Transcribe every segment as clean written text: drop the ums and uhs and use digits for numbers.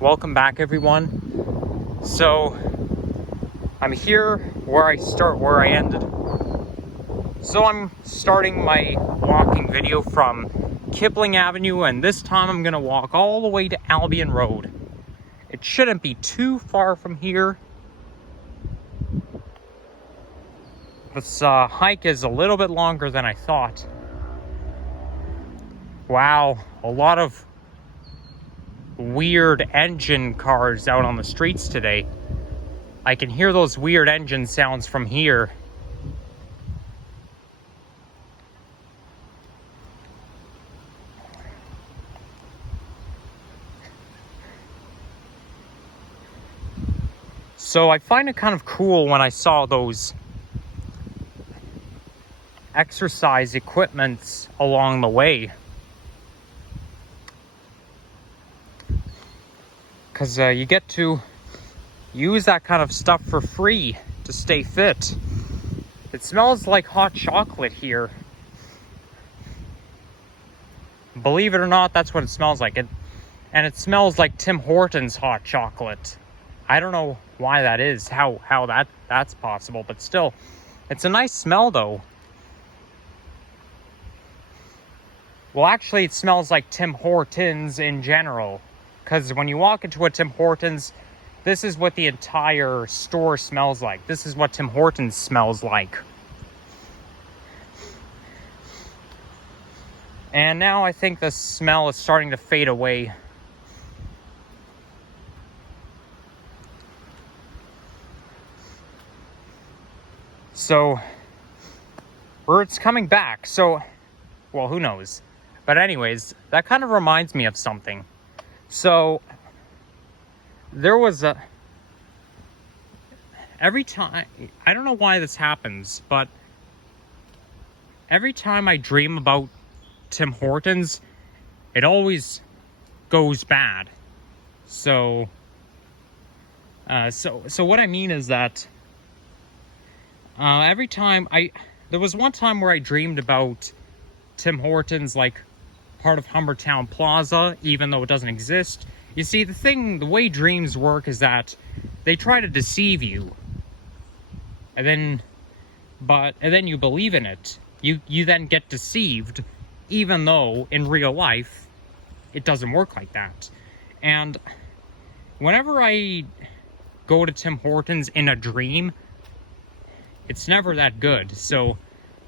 Welcome back, everyone. So I'm here where I ended. So I'm starting my walking video from Kipling Avenue, and this time I'm gonna walk all the way to Albion Road. It shouldn't be too far from here. This hike is a little bit longer than I thought. Wow, a lot of weird engine cars out on the streets today. I can hear those weird engine sounds from here. So I find it kind of cool when I saw those exercise equipments along the way. Because you get to use that kind of stuff for free to stay fit. It smells like hot chocolate here. Believe it or not, that's what it smells like. And it smells like Tim Hortons hot chocolate. I don't know why that is, how that's possible, but still, it's a nice smell though. Well, actually, it smells like Tim Hortons in general. Because when you walk into a Tim Hortons, this is what the entire store smells like. This is what Tim Hortons smells like. And now I think the smell is starting to fade away. So, or it's coming back. So, well, who knows? But anyways, that kind of reminds me of something. So, there was every time, I don't know why this happens, but every time I dream about Tim Hortons, it always goes bad. So what I mean is that every time there was one time where I dreamed about Tim Hortons, like part of Humber Town Plaza, even though it doesn't exist. You see, the way dreams work is that they try to deceive you. And then you believe in it. You then get deceived, even though in real life it doesn't work like that. And whenever I go to Tim Hortons in a dream, it's never that good. So,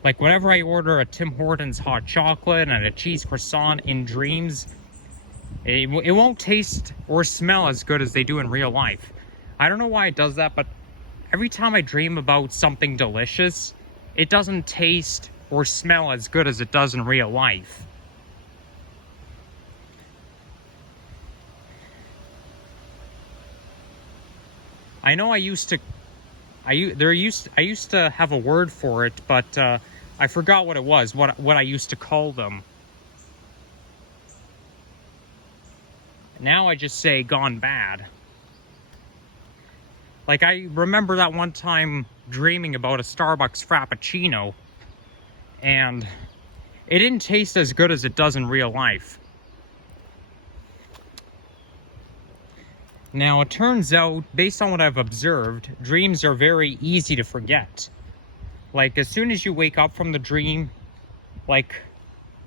like, whenever I order a Tim Hortons hot chocolate and a cheese croissant in dreams, it won't taste or smell as good as they do in real life. I don't know why it does that, but every time I dream about something delicious, it doesn't taste or smell as good as it does in real life. I know I used to have a word for it, but I forgot what it was, what I used to call them. Now I just say gone bad. Like, I remember that one time dreaming about a Starbucks Frappuccino, and it didn't taste as good as it does in real life. Now, it turns out, based on what I've observed, dreams are very easy to forget. Like, as soon as you wake up from the dream, like,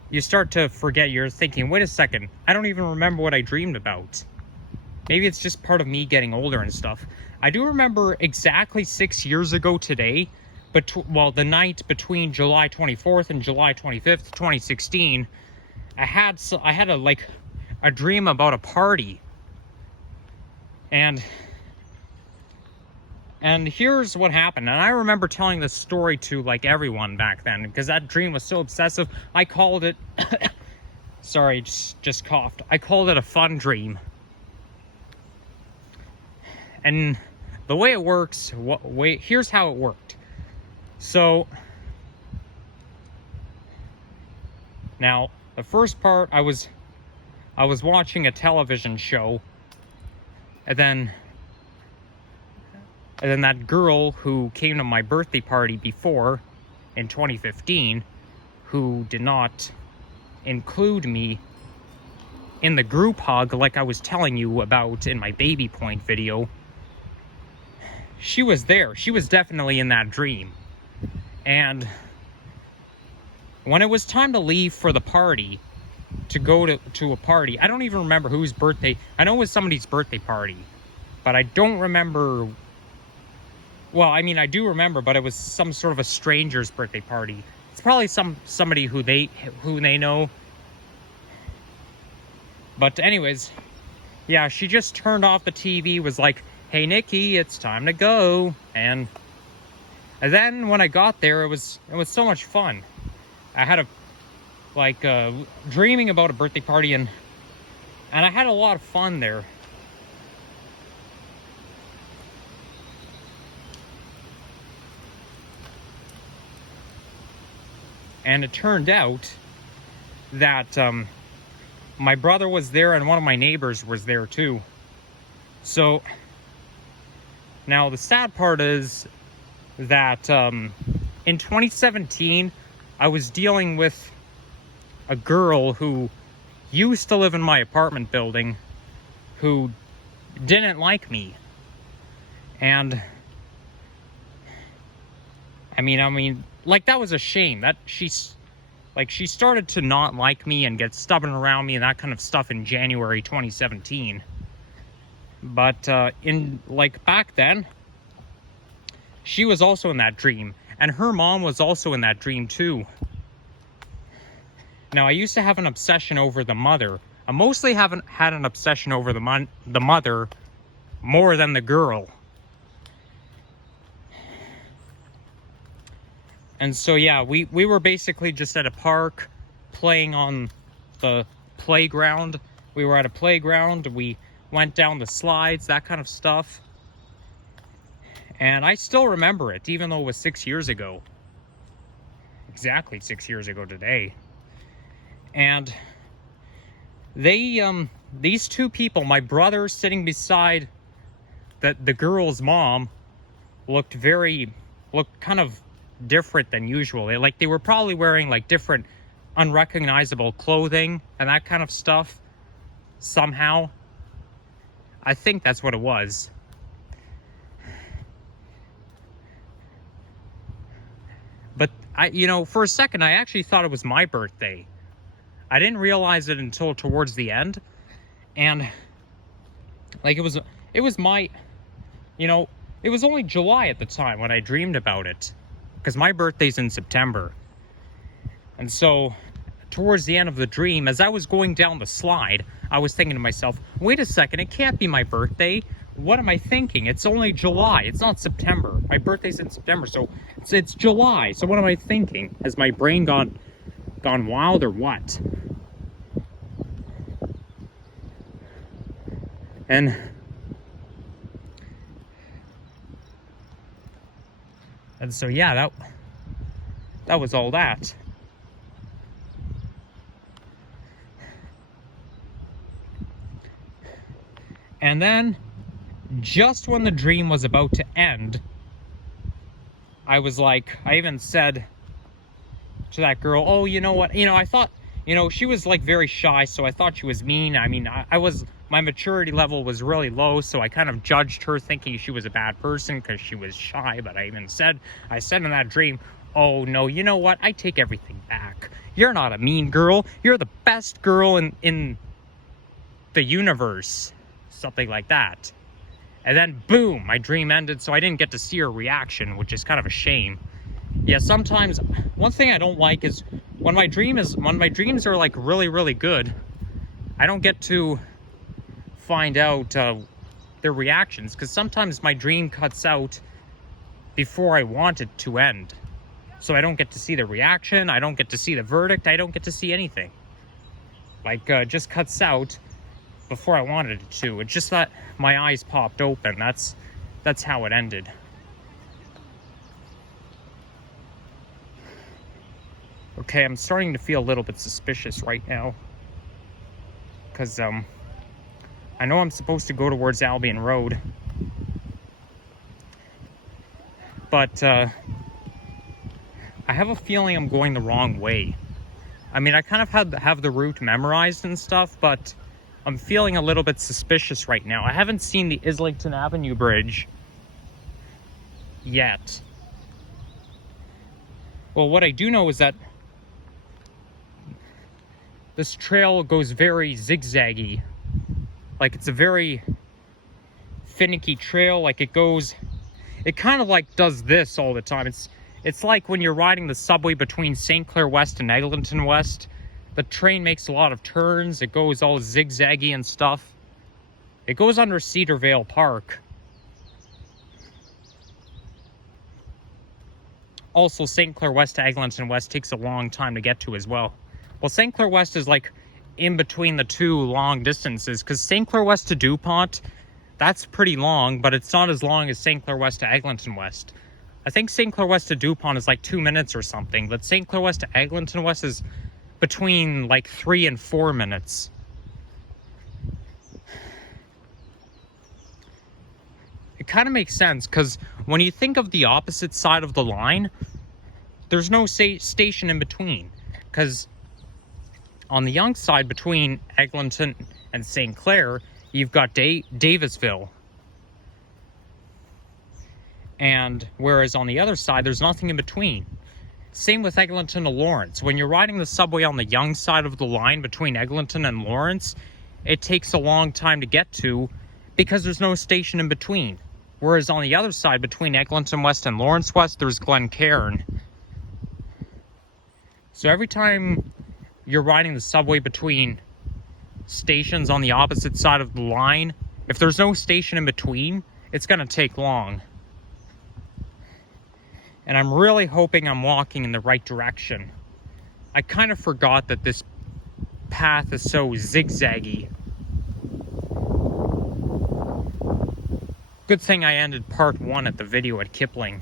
you start to forget. You're thinking, wait a second, I don't even remember what I dreamed about. Maybe it's just part of me getting older and stuff. I do remember exactly 6 years ago today, the night between July 24th and July 25th, 2016, I had a dream about a party. And here's what happened. And I remember telling this story to, like, everyone back then, because that dream was so obsessive. I called it sorry, just coughed. I called it a fun dream. And the way it works, here's how it worked. So, now, the first part, I was watching a television show, and then that girl who came to my birthday party before, in 2015, who did not include me in the group hug, like I was telling you about in my baby point video, she was there. She was definitely in that dream. And when it was time to leave for the party, to go to a party, I don't even remember whose birthday. I know it was somebody's birthday party, but I don't remember. Well, I mean, I do remember, but it was some sort of a stranger's birthday party. It's probably somebody who they know. But anyways, yeah, she just turned off the TV, was like, "Hey Nikki, it's time to go." And then when I got there, it was so much fun. I had dreaming about a birthday party, and I had a lot of fun there. And it turned out that my brother was there and one of my neighbors was there too. So now the sad part is that in 2017, I was dealing with a girl who used to live in my apartment building who didn't like me. And I mean, like, that was a shame that she started to not like me and get stubborn around me and that kind of stuff in January 2017. But in back then, she was also in that dream, and her mom was also in that dream too. Now, I used to have an obsession over the mother. I mostly haven't had an obsession over the mother more than the girl. And so, yeah, we were basically just at a park playing on the playground. We were at a playground. We went down the slides, that kind of stuff. And I still remember it, even though it was 6 years ago. Exactly 6 years ago today. And these two people, my brother sitting beside the girl's mom, looked kind of different than usual. They were probably wearing different unrecognizable clothing and that kind of stuff somehow. I think that's what it was. But for a second I actually thought it was my birthday. I didn't realize it until towards the end. And it was my, it was only July at the time when I dreamed about it, because my birthday's in September. And so towards the end of the dream, as I was going down the slide, I was thinking to myself, wait a second, it can't be my birthday. What am I thinking? It's only July. It's not September. My birthday's in September, so it's July. So what am I thinking? Has my brain gone wild or what? And so, yeah, that was all that. And then, just when the dream was about to end, I even said to that girl, oh, you know what? I thought, she was very shy, so I thought she was mean. I mean, my maturity level was really low, so I kind of judged her, thinking she was a bad person because she was shy. But I said in that dream, oh no, you know what? I take everything back. You're not a mean girl. You're the best girl in the universe. Something like that. And then boom, my dream ended, so I didn't get to see her reaction, which is kind of a shame. Yeah, sometimes one thing I don't like is when my dreams are really, really good, I don't get to find out their reactions, because sometimes my dream cuts out before I want it to end. So I don't get to see the reaction, I don't get to see the verdict, I don't get to see anything. Just cuts out before I wanted it to. It's just that my eyes popped open. That's how it ended. Okay, I'm starting to feel a little bit suspicious right now, because I know I'm supposed to go towards Albion Road, but I have a feeling I'm going the wrong way. I mean, I kind of have the route memorized and stuff, but I'm feeling a little bit suspicious right now. I haven't seen the Islington Avenue Bridge yet. Well, what I do know is that this trail goes very zigzaggy. Like, it's a very finicky trail. Like, it kind of like does this all the time. It's like when you're riding the subway between St. Clair West and Eglinton West. The train makes a lot of turns. It goes all zigzaggy and stuff. It goes under Cedar Vale Park. Also, St. Clair West to Eglinton West takes a long time to get to as well. Well, St. Clair West is like in between the two long distances, because St. Clair West to DuPont, that's pretty long, but it's not as long as St. Clair West to Eglinton West. I think St. Clair West to DuPont is like 2 minutes or something, but St. Clair West to Eglinton West is between like 3 and 4 minutes. It kind of makes sense, because when you think of the opposite side of the line, there's no station in between. Because on the young side, between Eglinton and St. Clair, you've got Davisville. And whereas on the other side, there's nothing in between. Same with Eglinton to Lawrence. When you're riding the subway on the young side of the line between Eglinton and Lawrence, it takes a long time to get to because there's no station in between. Whereas on the other side, between Eglinton West and Lawrence West, there's Glencairn. So every time you're riding the subway between stations on the opposite side of the line, if there's no station in between, it's going to take long. And I'm really hoping I'm walking in the right direction. I kind of forgot that this path is so zigzaggy. Good thing I ended part 1 at the video at Kipling.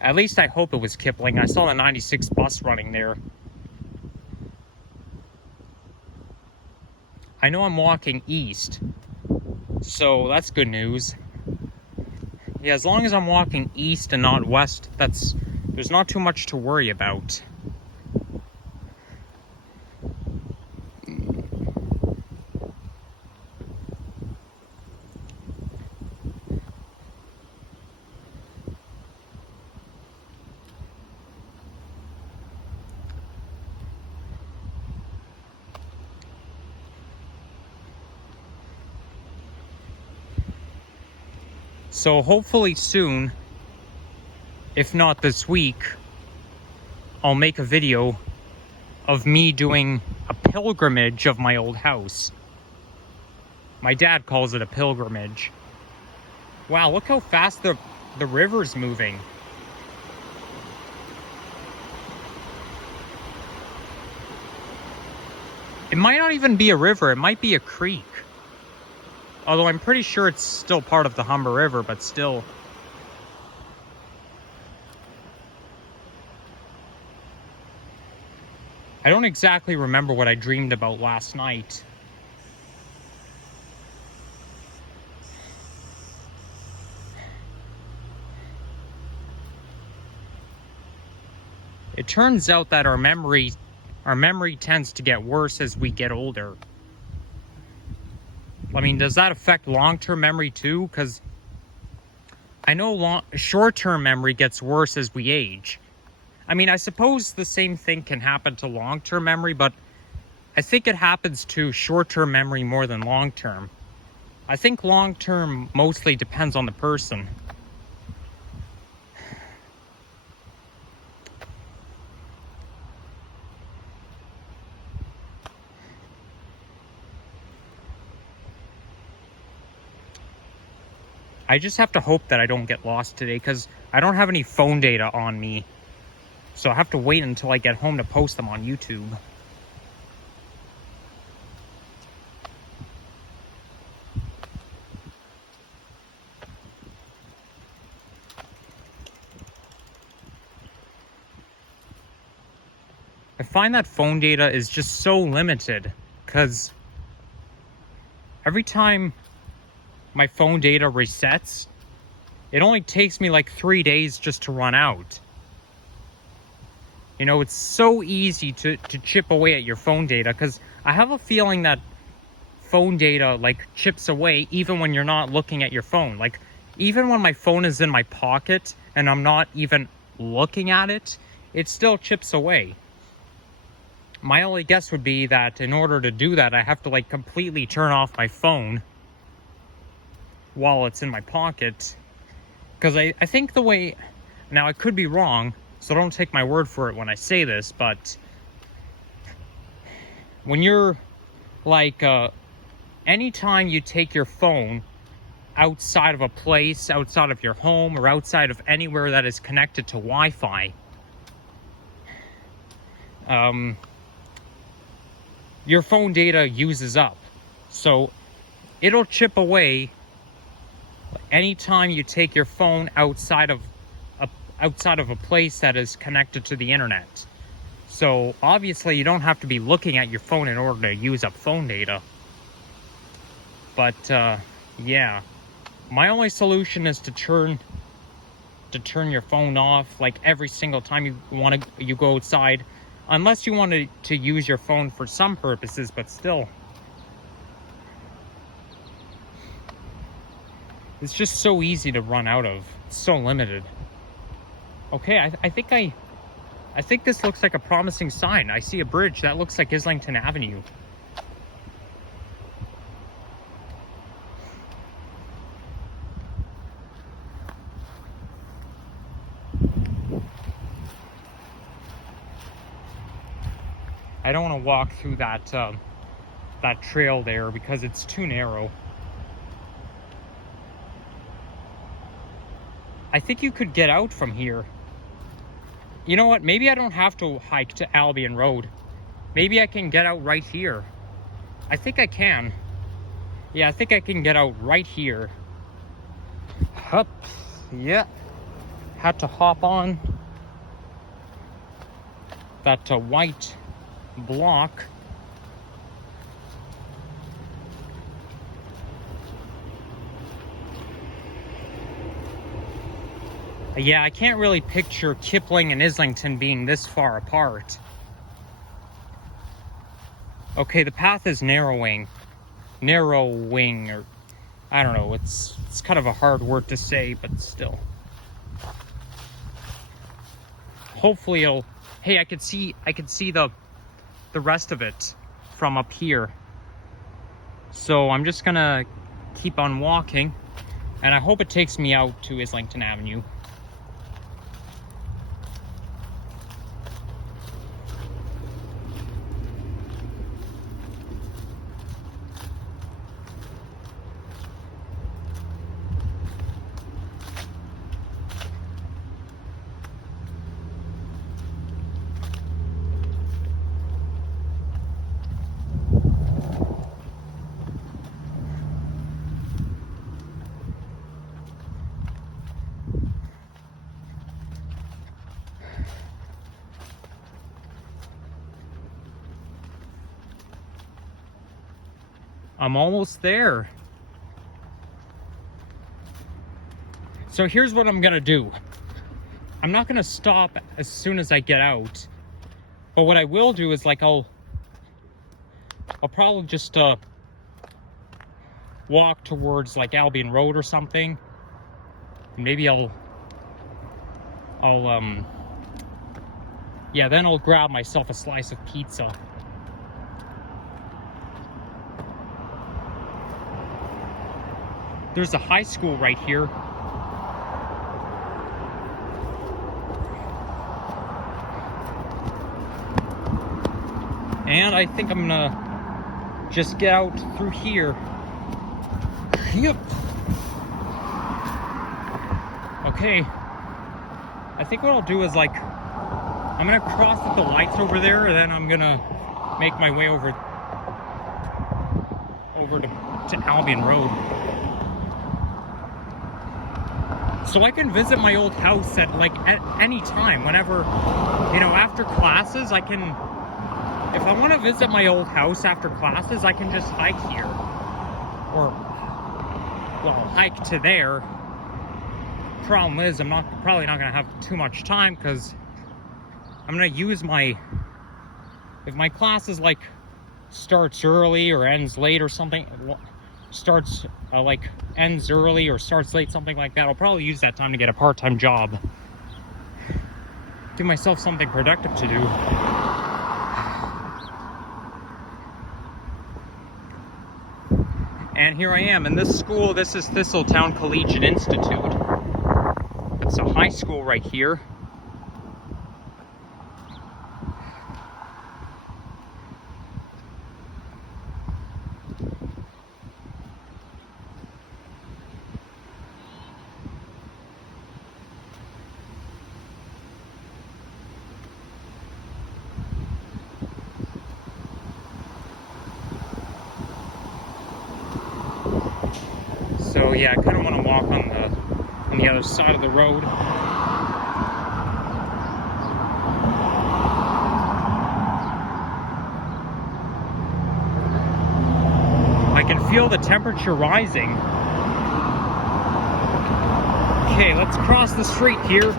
At least I hope it was Kipling. I saw the 96 bus running there. I know I'm walking east, so that's good news. Yeah, as long as I'm walking east and not west, there's not too much to worry about. So hopefully soon, if not this week, I'll make a video of me doing a pilgrimage of my old house. My dad calls it a pilgrimage. Wow, look how fast the river's moving. It might not even be a river, it might be a creek. Although I'm pretty sure it's still part of the Humber River, but still. I don't exactly remember what I dreamed about last night. It turns out that our memory tends to get worse as we get older. I mean, does that affect long-term memory too? Because I know short-term memory gets worse as we age. I mean, I suppose the same thing can happen to long-term memory, but I think it happens to short-term memory more than long-term. I think long-term mostly depends on the person. I just have to hope that I don't get lost today, because I don't have any phone data on me. So I have to wait until I get home to post them on YouTube. I find that phone data is just so limited, because every time my phone data resets, it only takes me like 3 days just to run out. You know, it's so easy to chip away at your phone data, because I have a feeling that phone data like chips away even when you're not looking at your phone. Like even when my phone is in my pocket and I'm not even looking at it, it still chips away. My only guess would be that in order to do that, I have to like completely turn off my phone while it's in my pocket. Because I think the way, now I could be wrong, so don't take my word for it when I say this, but when you're like, anytime you take your phone outside of a place, outside of your home, or outside of anywhere that is connected to Wi-Fi, your phone data uses up. So it'll chip away anytime you take your phone outside of a place that is connected to the internet. So obviously you don't have to be looking at your phone in order to use up phone data. But yeah, my only solution is to turn your phone off like every single time you go outside, unless you wanted to use your phone for some purposes, but still. It's just so easy to run out of. It's so limited. Okay, I think this looks like a promising sign. I see a bridge. That looks like Islington Avenue. I don't want to walk through that trail there because it's too narrow. I think you could get out from here. You know what? Maybe I don't have to hike to Albion Road. Maybe I can get out right here. I think I can. Yeah, I think I can get out right here. Hup. Yeah. Had to hop on that white block. Yeah, I can't really picture Kipling and Islington being this far apart. Okay, the path is narrowing, or I don't know. It's kind of a hard word to say, but still. Hopefully it'll. Hey, I could see the rest of it from up here. So I'm just gonna keep on walking, and I hope it takes me out to Islington Avenue. I'm almost there. So here's what I'm gonna do. I'm not gonna stop as soon as I get out, but what I will do is like I'll probably just walk towards like Albion Road or something. Maybe yeah, then I'll grab myself a slice of pizza. There's a high school right here. And I think I'm gonna just get out through here. Yep. Okay. I think what I'll do is like, I'm gonna cross at the lights over there, and then I'm gonna make my way over to Albion Road. So I can visit my old house at any time, whenever, you know, after classes. I can, if I want to visit my old house after classes, I can just hike here, or well, hike to there. Problem is, I'm probably not gonna have too much time, because I'm gonna use if my class is like starts early or ends late or something, starts like ends early or starts late, something like that, I'll probably use that time to get a part-time job. Give myself something productive to do. And here I am in this school. This is Thistletown Collegiate Institute. It's a high school right here. So yeah, I kind of want to walk on the other side of the road. I can feel the temperature rising. Okay, let's cross the street here.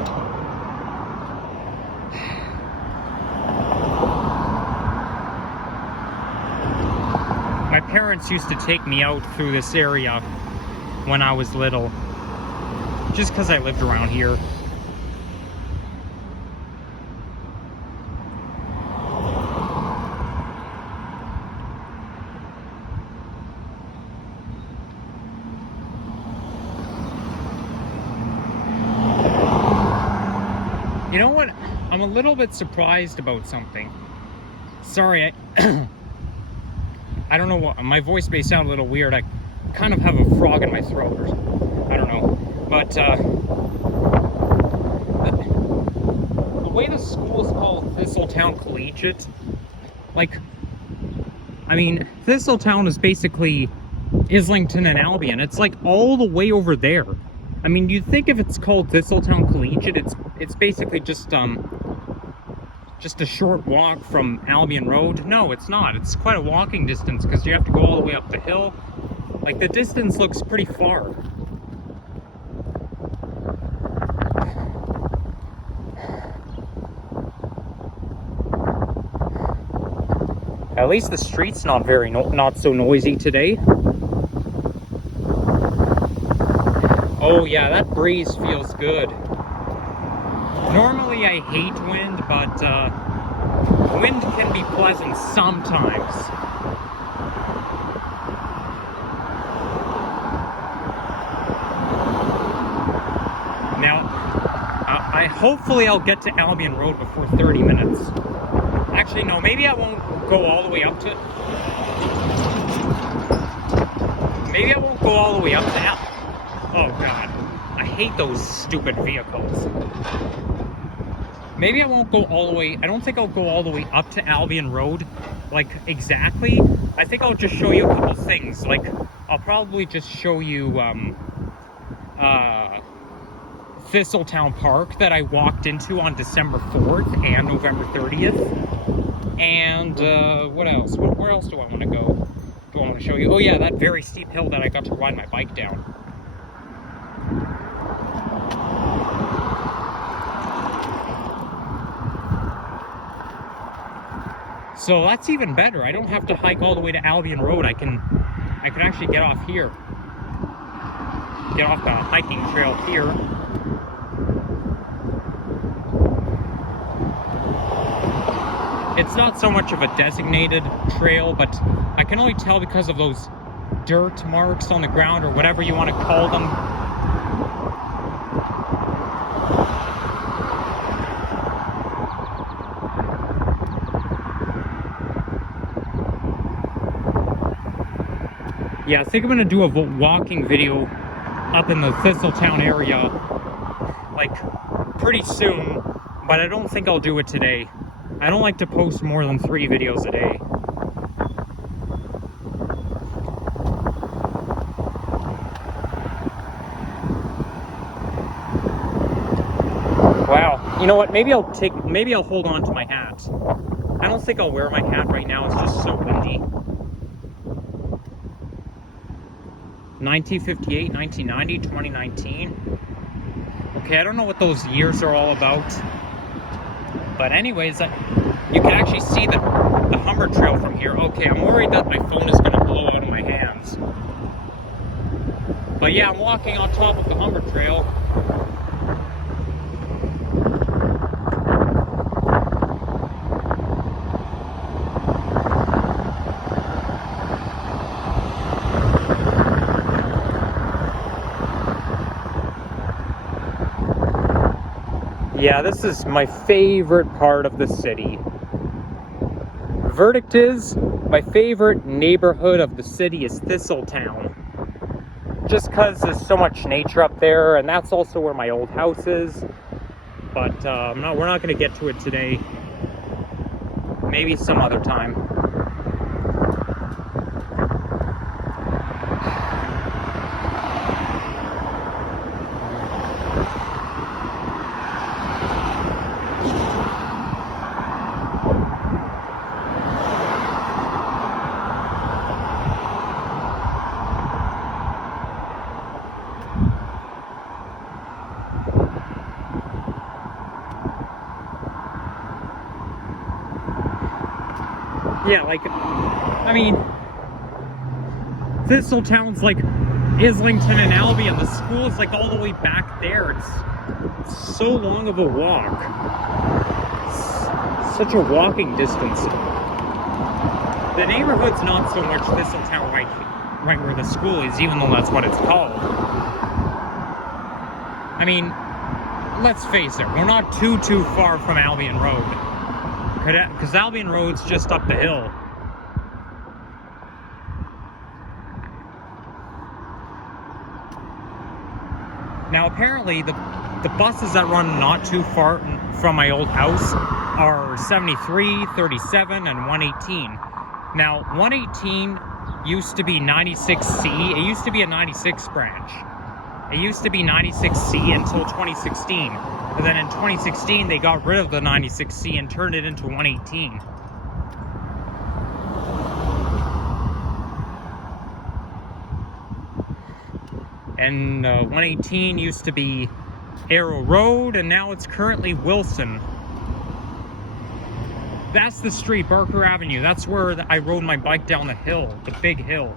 My parents used to take me out through this area when I was little, just because I lived around here. You know what? I'm a little bit surprised about something. Sorry, I don't know what, my voice may sound a little weird. I kind of have a frog in my throat, or I don't know. But the way the school is called Thistletown Collegiate, like, I mean, Thistletown is basically Islington and Albion. It's like all the way over there. I mean, you'd think if it's called Thistletown Collegiate, it's basically just a short walk from Albion Road. No, it's not. It's quite a walking distance because you have to go all the way up the hill. Like, the distance looks pretty far. At least the street's not so noisy today. Oh yeah, that breeze feels good. Normally I hate wind, but wind can be pleasant sometimes. Now, hopefully I'll get to Albion Road before 30 minutes. Actually, no, maybe I won't go all the way up to... Maybe I won't go all the way up to Oh god, I hate those stupid vehicles. Maybe I won't go all the way... I don't think I'll go all the way up to Albion Road, like, exactly. I think I'll just show you a couple things. Like, I'll probably just show you, Thistletown Park that I walked into on December 4th and November 30th. And, what else? Where else do I want to go? Do I want to show you? Oh yeah, that very steep hill that I got to ride my bike down. So that's even better. I don't have to hike all the way to Albion Road. I can actually get off here. Get off the hiking trail here. It's not so much of a designated trail, but I can only tell because of those dirt marks on the ground, or whatever you want to call them. Yeah, I think I'm going to do a walking video up in the Thistletown area, like, pretty soon, but I don't think I'll do it today. I don't like to post more than 3 videos a day. Wow, you know what, maybe I'll hold on to my hat. I don't think I'll wear my hat right now, it's just so windy. 1958, 1990, 2019. Okay, I don't know what those years are all about. But anyways, you can actually see the the Humber Trail from here. Okay, I'm worried that my phone is gonna blow out of my hands. But yeah, I'm walking on top of the Humber Trail. Yeah, this is my favorite part of the city. Verdict is, my favorite neighborhood of the city is Thistletown. Just because there's so much nature up there, and that's also where my old house is. But we're not going to get to it today. Maybe some other time. Yeah, like, I mean, Thistletown's like Islington and Albion. The school is like all the way back there. It's so long of a walk. It's such a walking distance. The neighborhood's not so much Thistletown right where the school is, even though that's what it's called. I mean, let's face it, we're not too far from Albion Road. Because Albion Road's just up the hill. Now apparently the buses that run not too far from my old house are 73, 37, and 118. Now 118 used to be 96C. It used to be a 96 branch. It used to be 96C until 2016. But then in 2016, they got rid of the 96C and turned it into 118. And 118 used to be Arrow Road, and now it's currently Wilson. That's the street, Barker Avenue. That's where I rode my bike down the hill, the big hill.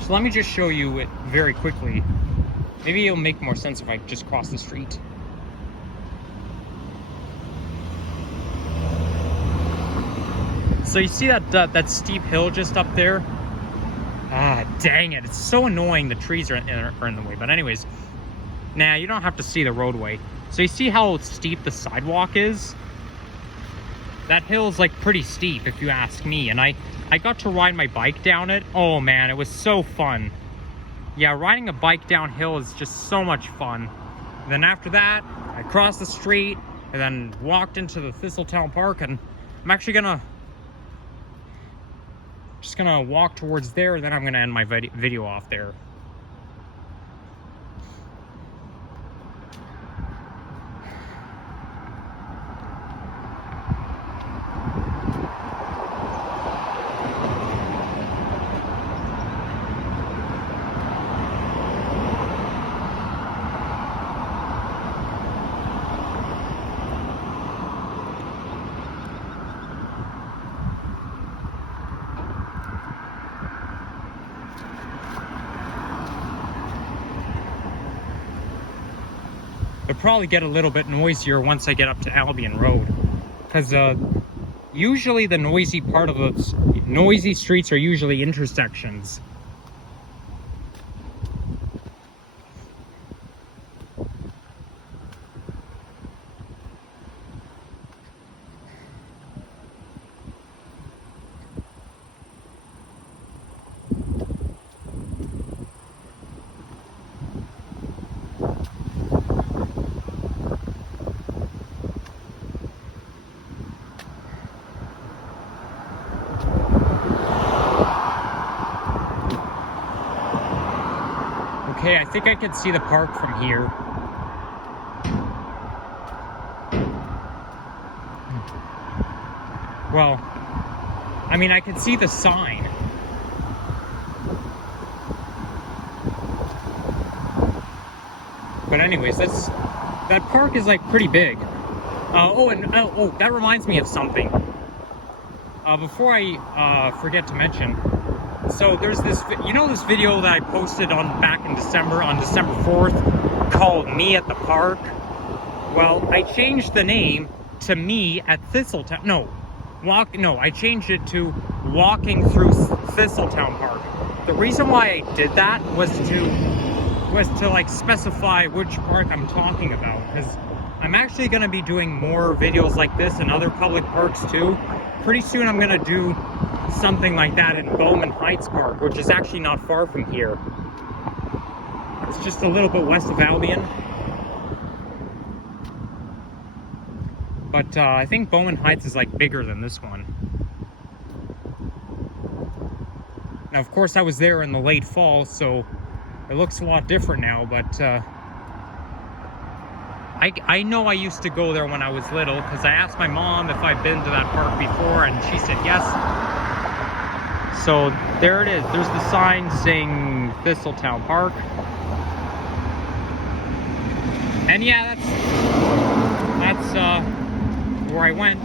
So let me just show you it very quickly. Maybe it'll make more sense if I just cross the street. So you see that steep hill just up there? Ah, dang it. It's so annoying the trees are in the way. But anyways, nah, you don't have to see the roadway. So you see how steep the sidewalk is? That hill's like pretty steep if you ask me. And I got to ride my bike down it. Oh man, it was so fun. Yeah, riding a bike downhill is just so much fun. And then after that, I crossed the street and then walked into the Thistletown Park, and I'm actually just gonna walk towards there, and then I'm gonna end my video off there. It'll probably get a little bit noisier once I get up to Albion Road, because usually the noisy part of the noisy streets are usually intersections. Okay, I think I can see the park from here. Well, I mean, I can see the sign. But anyways, that park is like pretty big. Oh, that reminds me of something. Before I forget to mention, so there's this, this video that I posted back in December, on December 4th, called Me at the Park? Well, I changed the name to Me at Thistletown. I changed it to Walking Through Thistletown Park. The reason why I did that was to like specify which park I'm talking about, because I'm actually going to be doing more videos like this in other public parks too. Pretty soon I'm going to do something like that in Bowman Heights Park, which is actually not far from here. It's just a little bit west of Albion. But I think Bowman Heights is like bigger than this one. Now, of course, I was there in the late fall, so it looks a lot different now, but I know I used to go there when I was little, because I asked my mom if I'd been to that park before, and she said yes. So there it is. There's the sign saying Thistletown Park. And yeah, that's where I went.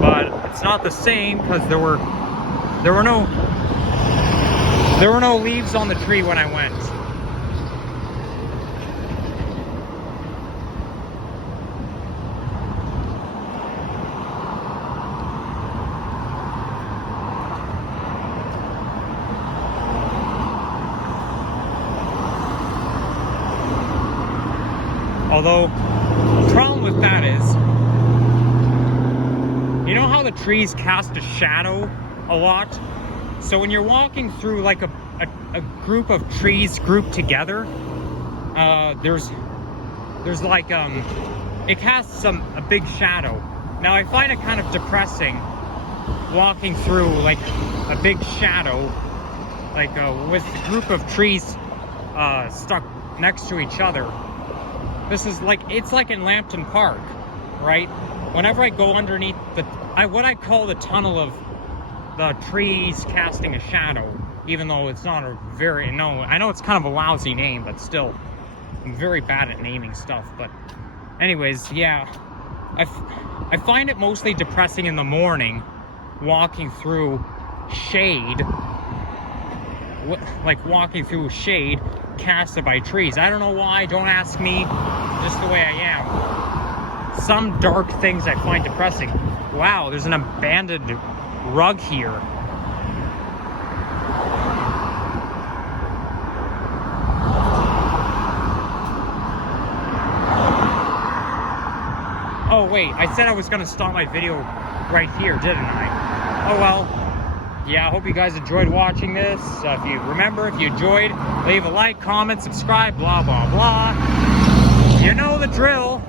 But it's not the same, because there were no leaves on the tree when I went. Although, the problem with that is, you know how the trees cast a shadow a lot? So when you're walking through like a group of trees grouped together, there's like, it casts a big shadow. Now I find it kind of depressing walking through like a big shadow, like with a group of trees stuck next to each other. This is like, it's like in Lambton Park, right? Whenever I go underneath what I call the tunnel of the trees casting a shadow, even though it's not I know it's kind of a lousy name, but still, I'm very bad at naming stuff. But anyways, yeah, I find it mostly depressing in the morning, walking through shade, like walking through shade casted by trees. I don't know why, don't ask me, just the way I am. Some dark things I find depressing. Wow, there's an abandoned rug here. Oh wait, I said I was gonna stop my video right here, didn't I? Oh well. Yeah, I hope you guys enjoyed watching this. If you enjoyed, leave a like, comment, subscribe, blah, blah, blah. You know the drill.